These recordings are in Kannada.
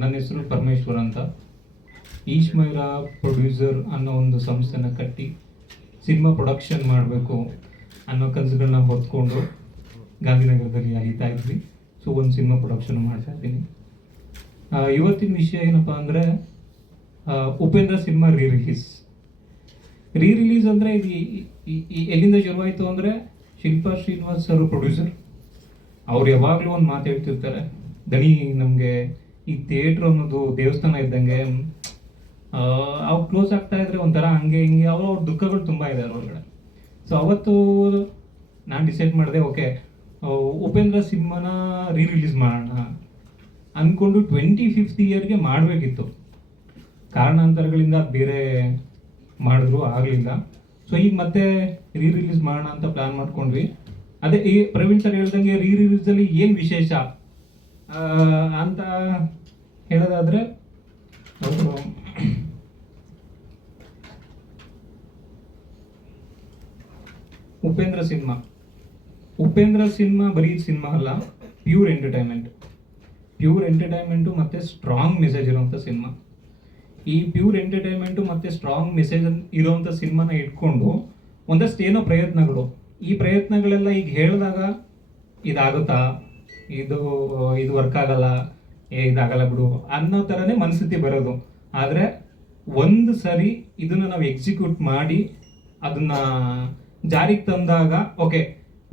ನನ್ನ ಹೆಸರು ಪರಮೇಶ್ವರ್ ಅಂತ. ಈಶ್ ಮೈರಾ ಪ್ರೊಡ್ಯೂಸರ್ ಅನ್ನೋ ಒಂದು ಸಂಸ್ಥೆನ ಕಟ್ಟಿ ಸಿನಿಮಾ ಪ್ರೊಡಕ್ಷನ್ ಮಾಡಬೇಕು ಅನ್ನೋ ಕನಸುಗಳನ್ನ ಹೊತ್ಕೊಂಡು ಗಾಂಧಿನಗರದಲ್ಲಿ ಅಲಿತಾ ಇದ್ವಿ. ಸೊ ಒಂದು ಸಿನಿಮಾ ಪ್ರೊಡಕ್ಷನ್ ಮಾಡ್ತಾ ಇದ್ದೀನಿ. ಇವತ್ತಿನ ವಿಷಯ ಏನಪ್ಪ ಅಂದರೆ, ಉಪೇಂದ್ರ ಸಿನಿಮಾ ರೀ ರಿಲೀಸ್ ಅಂದರೆ ಇದು ಎಲ್ಲಿಂದ ಶುರುವಾಯಿತು ಅಂದರೆ, ಶಿಲ್ಪಾ ಶ್ರೀನಿವಾಸ್ ಸರ್ ಪ್ರೊಡ್ಯೂಸರ್. ಅವ್ರು ಯಾವಾಗಲೂ ಒಂದು ಮಾತು ಹೇಳ್ತಿರ್ತಾರೆ, ದಣಿ ನಮಗೆ ಈ ಥಿಯೇಟ್ರ್ ಅನ್ನೋದು ದೇವಸ್ಥಾನ ಇದ್ದಂಗೆ, ಅವ್ರು ಕ್ಲೋಸ್ ಆಗ್ತಾ ಇದ್ರೆ ಒಂಥರ ಹಂಗೆ ಹಿಂಗೆ ಅವ್ರ ದುಃಖಗಳು ತುಂಬ ಇದೆ ಅವ್ರೊಳಗಡೆ. ಸೊ ಅವತ್ತು ನಾನು ಡಿಸೈಡ್ ಮಾಡಿದೆ, ಓಕೆ ಉಪೇಂದ್ರ ಸಿನಿಮಾನ ರಿಲೀಸ್ ಮಾಡೋಣ ಅಂದ್ಕೊಂಡು 25th ಇಯರ್ಗೆ ಮಾಡಬೇಕಿತ್ತು. ಕಾರಣಾಂತರಗಳಿಂದ ಬೇರೆ ಮಾಡಿದ್ರು ಆಗಲಿಲ್ಲ. ಸೊ ಈಗ ಮತ್ತೆ ರಿಲೀಸ್ ಮಾಡೋಣ ಅಂತ ಪ್ಲ್ಯಾನ್ ಮಾಡ್ಕೊಂಡ್ವಿ. ಅದೇ ಈ ಪ್ರವೀಣ್ ಸರ್ ಹೇಳ್ದಂಗೆ ರಿಲೀಸಲ್ಲಿ ಏನು ವಿಶೇಷ ಅಂತ ಹೇಳೋದಾದರೆ, ಉಪೇಂದ್ರ ಸಿನಿಮಾ ಬರೀ ಸಿನಿಮಾ ಅಲ್ಲ, ಪ್ಯೂರ್ ಎಂಟರ್ಟೈನ್ಮೆಂಟು ಮತ್ತು ಸ್ಟ್ರಾಂಗ್ ಮೆಸೇಜ್ ಇರುವಂಥ ಸಿನಿಮಾ. ಈ ಪ್ಯೂರ್ ಎಂಟರ್ಟೈನ್ಮೆಂಟು ಮತ್ತು ಸ್ಟ್ರಾಂಗ್ ಮೆಸೇಜ್ ಇರೋವಂಥ ಸಿನಿಮಾನ ಇಟ್ಕೊಂಡು ಒಂದಷ್ಟು ಏನೋ ಪ್ರಯತ್ನಗಳು, ಈ ಪ್ರಯತ್ನಗಳೆಲ್ಲ ಈಗ ಹೇಳಿದಾಗ ಇದಾಗುತ್ತಾ, ಇದು ವರ್ಕ್ ಆಗಲ್ಲ, ಇದಾಗಲ್ಲ ಬಿಡು ಅನ್ನೋ ಥರನೇ ಮನಸ್ಥಿತಿ ಬರೋದು. ಆದರೆ ಒಂದು ಸರಿ ಇದನ್ನು ನಾವು ಎಕ್ಸಿಕ್ಯೂಟ್ ಮಾಡಿ ಅದನ್ನು ಜಾರಿಗೆ ತಂದಾಗ ಓಕೆ,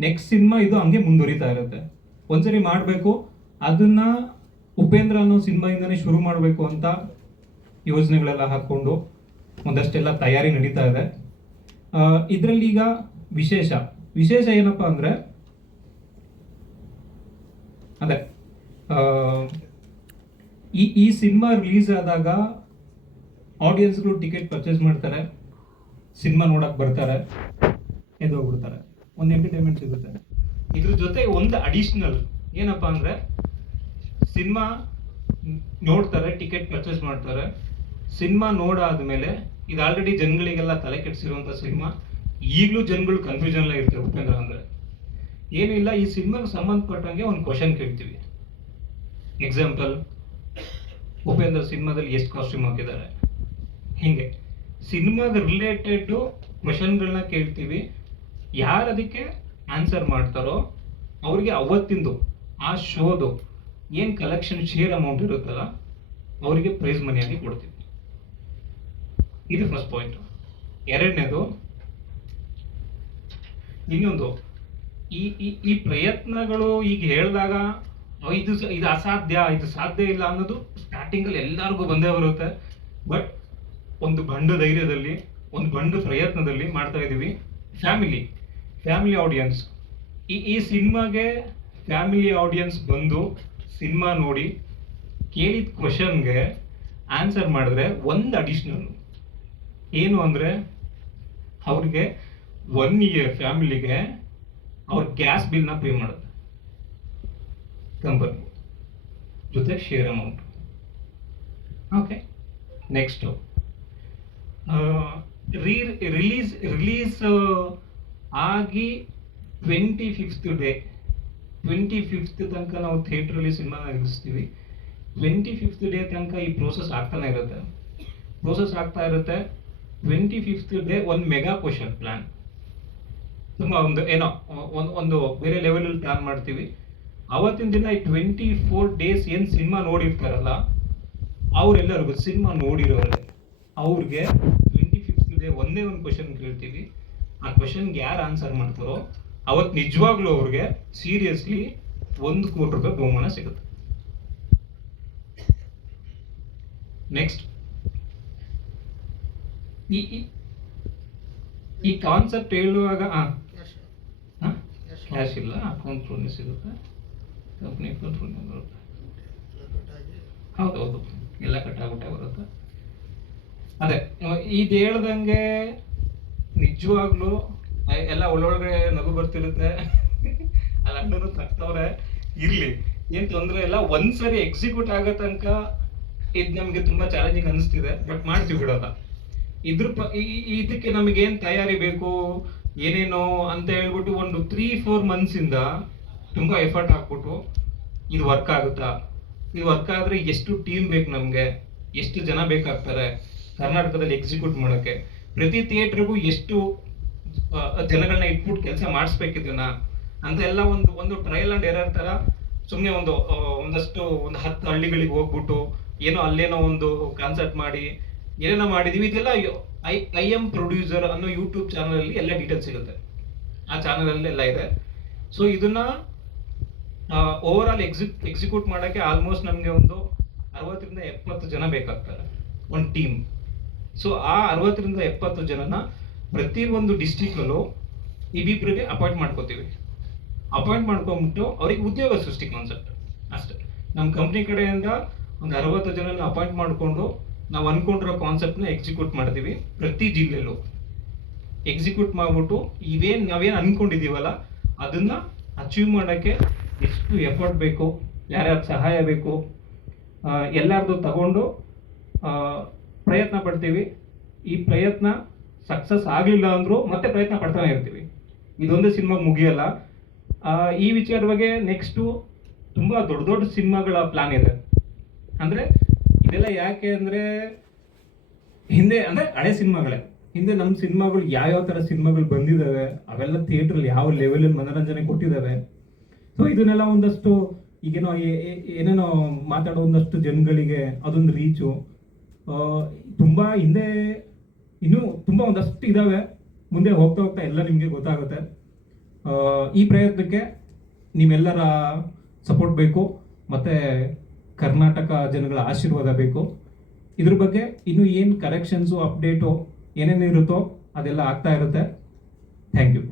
ನೆಕ್ಸ್ಟ್ ಸಿನಿಮಾ ಇದು ಹಂಗೆ ಮುಂದುವರಿತಾ ಇರುತ್ತೆ. ಒಂದ್ಸರಿ ಮಾಡಬೇಕು, ಅದನ್ನು ಉಪೇಂದ್ರ ಅನ್ನೋ ಸಿನಿಮಾಯಿಂದನೇ ಶುರು ಮಾಡಬೇಕು ಅಂತ ಯೋಜನೆಗಳೆಲ್ಲ ಹಾಕ್ಕೊಂಡು ಒಂದಷ್ಟೆಲ್ಲ ತಯಾರಿ ನಡೀತಾ ಇದೆ. ಇದರಲ್ಲಿ ಈಗ ವಿಶೇಷ ಏನಪ್ಪ ಅಂದರೆ, ಅದೇ ಈ ಸಿನಿಮಾ ರಿಲೀಸ್ ಆದಾಗ ಆಡಿಯನ್ಸ್ಗಳು ಟಿಕೆಟ್ ಪರ್ಚೇಸ್ ಮಾಡ್ತಾರೆ, ಸಿನಿಮಾ ನೋಡಕ್ಕೆ ಬರ್ತಾರೆ, ಎದ್ದೋಗ್ಬಿಡ್ತಾರೆ, ಒಂದು ಎಂಟರ್ಟೈನ್ಮೆಂಟ್ ಸಿಗುತ್ತೆ. ಇದ್ರ ಜೊತೆ ಒಂದು ಅಡಿಷ್ನಲ್ ಏನಪ್ಪ ಅಂದರೆ, ಸಿನಿಮಾ ನೋಡ್ತಾರೆ, ಟಿಕೆಟ್ ಪರ್ಚೇಸ್ ಮಾಡ್ತಾರೆ, ಸಿನಿಮಾ ನೋಡಾದ್ಮೇಲೆ ಇದು ಆಲ್ರೆಡಿ ಜನಗಳಿಗೆಲ್ಲ ತಲೆ ಕೆಡಿಸಿರುವಂಥ ಸಿನಿಮಾ, ಈಗಲೂ ಜನಗಳು ಕನ್ಫ್ಯೂಷನ್ ಇರ್ತಾರೆ. ಉಪೇಂದ್ರ ಅಂದರೆ ಏನಿಲ್ಲ, ಈ ಸಿನಿಮಾಗೆ ಸಂಬಂಧಪಟ್ಟಂಗೆ ಒಂದು ಕ್ವಶನ್ ಕೇಳ್ತೀವಿ. ಎಕ್ಸಾಂಪಲ್, ಉಪೇಂದ್ರ ಸಿನಿಮಾದಲ್ಲಿ ಎಷ್ಟು ಕಾಸ್ಟ್ಯೂಮ್ ಹಾಕಿದ್ದಾರೆ, ಹೀಗೆ ಸಿನಿಮಾಗೆ ರಿಲೇಟೆಡ್ ಕ್ವಶನ್ಗಳನ್ನ ಕೇಳ್ತೀವಿ. ಯಾರು ಅದಕ್ಕೆ ಆನ್ಸರ್ ಮಾಡ್ತಾರೋ ಅವ್ರಿಗೆ ಅವತ್ತಿಂದು ಆ ಶೋದು ಏನು ಕಲೆಕ್ಷನ್ ಶೇರ್ ಅಮೌಂಟ್ ಇರುತ್ತಲ್ಲ ಅವರಿಗೆ ಪ್ರೈಸ್ ಮನಿಯಾಗಿ ಕೊಡ್ತೀವಿ. ಇದು ಫಸ್ಟ್ ಪಾಯಿಂಟ್. ಎರಡನೇದು, ಇನ್ನೊಂದು, ಈ ಪ್ರಯತ್ನಗಳು ಈಗ ಹೇಳಿದಾಗ ಇದು ಅಸಾಧ್ಯ, ಇದು ಸಾಧ್ಯ ಇಲ್ಲ ಅನ್ನೋದು ಸ್ಟಾರ್ಟಿಂಗಲ್ಲಿ ಎಲ್ಲರಿಗೂ ಬಂದೇ ಬರುತ್ತೆ. ಬಟ್ ಒಂದು ಬಂಡ ಧೈರ್ಯದಲ್ಲಿ, ಒಂದು ಬಂಡ ಪ್ರಯತ್ನದಲ್ಲಿ ಮಾಡ್ತಾ ಇದ್ದೀವಿ. ಫ್ಯಾಮಿಲಿ ಆಡಿಯನ್ಸ್, ಈ ಸಿನಿಮಾಗೆ ಫ್ಯಾಮಿಲಿ ಆಡಿಯನ್ಸ್ ಬಂದು ಸಿನಿಮಾ ನೋಡಿ ಕೇಳಿದ ಕ್ವಶನ್ಗೆ ಆನ್ಸರ್ ಮಾಡಿದ್ರೆ ಒಂದು ಅಡಿಷ್ನಲ್ ಏನು ಅಂದರೆ, ಅವ್ರಿಗೆ 1 year ಫ್ಯಾಮಿಲಿಗೆ ಅವ್ರ ಗ್ಯಾಸ್ ಬಿಲ್ನ ಪೇ ಮಾಡುತ್ತೆ ಕಂಪನಿ, ಜೊತೆ share amount. Okay, next release ಆಗಿ 25th ತನಕ ನಾವು ಥಿಯೇಟ್ರಲ್ಲಿ ಸಿನಿಮಾ ನಿಲ್ಲಿಸ್ತೀವಿ. 25th ಡೇ ತನಕ ಈ ಪ್ರೋಸೆಸ್ ಆಗ್ತಾನೆ ಇರುತ್ತೆ. 25th ಡೇ ಒಂದು ಮೆಗಾ ಕ್ವಶನ್ ಪ್ಲಾನ್, ತುಂಬ ಒಂದು ಬೇರೆ ಲೆವೆಲಲ್ಲಿ ಪ್ಲಾನ್ ಮಾಡ್ತೀವಿ. ಅವತ್ತಿನ ದಿನ ಈ 24 days ಏನು ಸಿನಿಮಾ ನೋಡಿರ್ತಾರಲ್ಲ ಅವರೆಲ್ಲರಿಗೂ, ಸಿನಿಮಾ ನೋಡಿರೋರಿಗೆ ಅವ್ರಿಗೆ 25th ಡೇ ಒಂದೇ ಒಂದು ಕ್ವಶನ್ ಕೇಳ್ತೀವಿ. ಆ ಕ್ವಶನ್ಗೆ ಯಾರು ಆನ್ಸರ್ ಮಾಡ್ತಾರೋ ಅವತ್ತು ನಿಜವಾಗ್ಲೂ ಅವ್ರಿಗೆ ಸೀರಿಯಸ್ಲಿ 1 ಕೋಟಿ ರೂಪಾಯಿ ಬಹುಮಾನ ಸಿಗುತ್ತೆ. ನೆಕ್ಸ್ಟ್, ಈ ಕಾನ್ಸೆಪ್ಟ್ ಹೇಳುವಾಗ ಕ್ಯಾಶ್ ಇಲ್ಲ, ಅಕೌಂಟ್ ಥ್ರೂನೇ ಸಿಗುತ್ತೆ, ಕಂಪ್ನಿ ಅಕೌಂಟ್ ಥ್ರೂನೇ ಬರುತ್ತೆ. ಹೌದು, ಎಲ್ಲ ಕಟ್ಟಾಗುಟ್ಟೆ ಬರುತ್ತೆ. ಅದೇ ಇದು ಹೇಳ್ದಂಗೆ ನಿಜವಾಗ್ಲೂ ಎಲ್ಲ ಒಳ್ಳೊಳಗೆ ನಗು ಬರ್ತಿರುತ್ತೆ. ಅಲ್ಲಿ ಅಣ್ಣನು ತಗ್ತವ್ರೆ, ಇರ್ಲಿ, ಏನ್ ತೊಂದರೆ ಇಲ್ಲ. ಒಂದ್ಸರಿ ಎಕ್ಸಿಕ್ಯೂಟ್ ಆಗೋ ತನಕ ಇದು ನಮಗೆ ತುಂಬಾ ಚಾಲೆಂಜಿಂಗ್ ಅನಿಸ್ತಿದೆ, ಬಟ್ ಮಾಡ್ತೀವಿ ಬಿಡೋದ. ಇದಕ್ಕೆ ನಮಗೇನು ತಯಾರಿ ಬೇಕು, ಏನೇನೋ ಅಂತ ಹೇಳ್ಬಿಟ್ಟು ಒಂದು 3-4 months ಇಂದ ತುಂಬ ಎಫರ್ಟ್ ಹಾಕ್ಬಿಟ್ಟು ಇದು ವರ್ಕ್ ಆಗುತ್ತಾ, ಇದು ವರ್ಕ್ ಆದರೆ ಎಷ್ಟು ಟೀಮ್ ಬೇಕು ನಮಗೆ, ಎಷ್ಟು ಜನ ಬೇಕಾಗ್ತಾರೆ ಕರ್ನಾಟಕದಲ್ಲಿ ಎಕ್ಸಿಕ್ಯೂಟ್ ಮಾಡೋಕ್ಕೆ, ಪ್ರತಿ ಥಿಯೇಟ್ರಿಗೂ ಎಷ್ಟು ಜನಗಳನ್ನ ಇಟ್ಬಿಟ್ಟು ಕೆಲಸ ಮಾಡಿಸ್ಬೇಕಿದನ್ನ ಅಂತ ಎಲ್ಲ ಒಂದು ಟ್ರಯಲ್ ಆ್ಯಂಡ್ ಎರರ್ ಥರ ಸುಮ್ಮನೆ ಒಂದಷ್ಟು 10 ಹಳ್ಳಿಗಳಿಗೆ ಹೋಗ್ಬಿಟ್ಟು ಏನೋ ಅಲ್ಲೇನೋ ಒಂದು ಕಾನ್ಸರ್ಟ್ ಮಾಡಿ ಏನೇನೋ ಮಾಡಿದೀವಿ. ಇದೆಲ್ಲ ಐ ಎಮ್ ಪ್ರೊಡ್ಯೂಸರ್ ಅನ್ನೋ ಯೂಟ್ಯೂಬ್ ಚಾನಲಲ್ಲಿ ಎಲ್ಲ ಡೀಟೇಲ್ಸ್ ಸಿಗುತ್ತೆ, ಆ ಚಾನಲಲ್ಲಿ ಎಲ್ಲ ಇದೆ. ಸೊ ಇದನ್ನ ಓವರ್ ಆಲ್ ಎಕ್ಸಿಕ್ಯೂಟ್ ಮಾಡೋಕ್ಕೆ ಆಲ್ಮೋಸ್ಟ್ ನಮಗೆ ಒಂದು 60 ರಿಂದ 70 ಜನ ಬೇಕಾಗ್ತಾರೆ, ಒಂದು ಟೀಮ್. ಸೊ ಆ 60 ರಿಂದ 70 ಜನನ ಪ್ರತಿ ಒಂದು ಡಿಸ್ಟ್ರಿಕ್ಟಲ್ಲೂ ಇಬ್ಬಿಬ್ರಿಗೆ ಅಪಾಯಿಂಟ್ ಮಾಡ್ಕೋತೀವಿ. ಅಪಾಯಿಂಟ್ ಮಾಡ್ಕೊಂಬಿಟ್ಟು ಅವ್ರಿಗೆ ಉದ್ಯೋಗ ಸೃಷ್ಟಿ ಕಾನ್ಸೆಪ್ಟ್ ಅಷ್ಟೇ. ನಮ್ಮ ಕಂಪ್ನಿ ಕಡೆಯಿಂದ ಒಂದು 60 ಜನನ ಅಪಾಯಿಂಟ್ ಮಾಡಿಕೊಂಡು ನಾವು ಅನ್ಕೊಂಡಿರೋ ಕಾನ್ಸೆಪ್ಟ್ನ ಎಕ್ಸಿಕ್ಯೂಟ್ ಮಾಡ್ತೀವಿ. ಪ್ರತಿ ಜಿಲ್ಲೆಯಲ್ಲೂ ಎಕ್ಸಿಕ್ಯೂಟ್ ಮಾಡ್ಬಿಟ್ಟು ನಾವೇನು ಅನ್ಕೊಂಡಿದ್ದೀವಲ್ಲ ಅದನ್ನ ಅಚೀವ್ ಮಾಡೋಕ್ಕೆ ಎಷ್ಟು ಎಫರ್ಟ್ ಬೇಕು, ಯಾರ್ಯಾರ ಸಹಾಯ ಬೇಕು, ಎಲ್ಲರದು ತಗೊಂಡು ಪ್ರಯತ್ನ ಪಡ್ತೀವಿ. ಈ ಪ್ರಯತ್ನ ಸಕ್ಸಸ್ ಆಗಲಿಲ್ಲ ಅಂದರೂ ಮತ್ತೆ ಪ್ರಯತ್ನ ಪಡ್ತಾನೆ ಇರ್ತೀವಿ. ಇದೊಂದೇ ಸಿನಿಮಾ ಮುಗಿಯಲ್ಲ. ಈ ವಿಚಾರದ ಬಗ್ಗೆ ನೆಕ್ಸ್ಟು ತುಂಬ ದೊಡ್ಡ ಸಿನಿಮಾಗಳ ಪ್ಲಾನ್ ಇದೆ. ಅಂದರೆ ಇದೆಲ್ಲ ಯಾಕೆ ಅಂದರೆ ಹಿಂದೆ ಅಂದರೆ ಹಳೆ ಸಿನಿಮಾಗಳೇ, ಹಿಂದೆ ನಮ್ಮ ಸಿನಿಮಾಗಳು ಯಾವ್ಯಾವ ಥರ ಸಿನಿಮಾಗಳು ಬಂದಿದ್ದಾವೆ, ಅವೆಲ್ಲ ಥಿಯೇಟ್ರಲ್ಲಿ ಯಾವ ಲೆವೆಲಲ್ಲಿ ಮನೋರಂಜನೆ ಕೊಟ್ಟಿದ್ದಾವೆ. ಸೊ ಇದನ್ನೆಲ್ಲ ಒಂದಷ್ಟು ಈಗೇನೋ ಏನೇನೋ ಮಾತಾಡೋ ಒಂದಷ್ಟು ಜನಗಳಿಗೆ ಅದೊಂದು ರೀಚು. ತುಂಬ ಹಿಂದೆ ಇನ್ನೂ ತುಂಬ ಒಂದಷ್ಟು ಇದ್ದಾವೆ. ಮುಂದೆ ಹೋಗ್ತಾ ಹೋಗ್ತಾ ಎಲ್ಲ ನಿಮಗೆ ಗೊತ್ತಾಗುತ್ತೆ. ಈ ಪ್ರಯತ್ನಕ್ಕೆ ನಿಮ್ಮೆಲ್ಲರ ಸಪೋರ್ಟ್ ಬೇಕು, ಮತ್ತು ಕರ್ನಾಟಕ ಜನಗಳ ಆಶೀರ್ವಾದ ಬೇಕು. ಇದ್ರ ಬಗ್ಗೆ ಇನ್ನೂ ಏನು ಕರೆಕ್ಷನ್ಸು ಅಪ್ಡೇಟು ಏನೇನು ಇರುತ್ತೋ ಅದೆಲ್ಲ ಆಗ್ತಾ ಇರುತ್ತೆ. Thank you.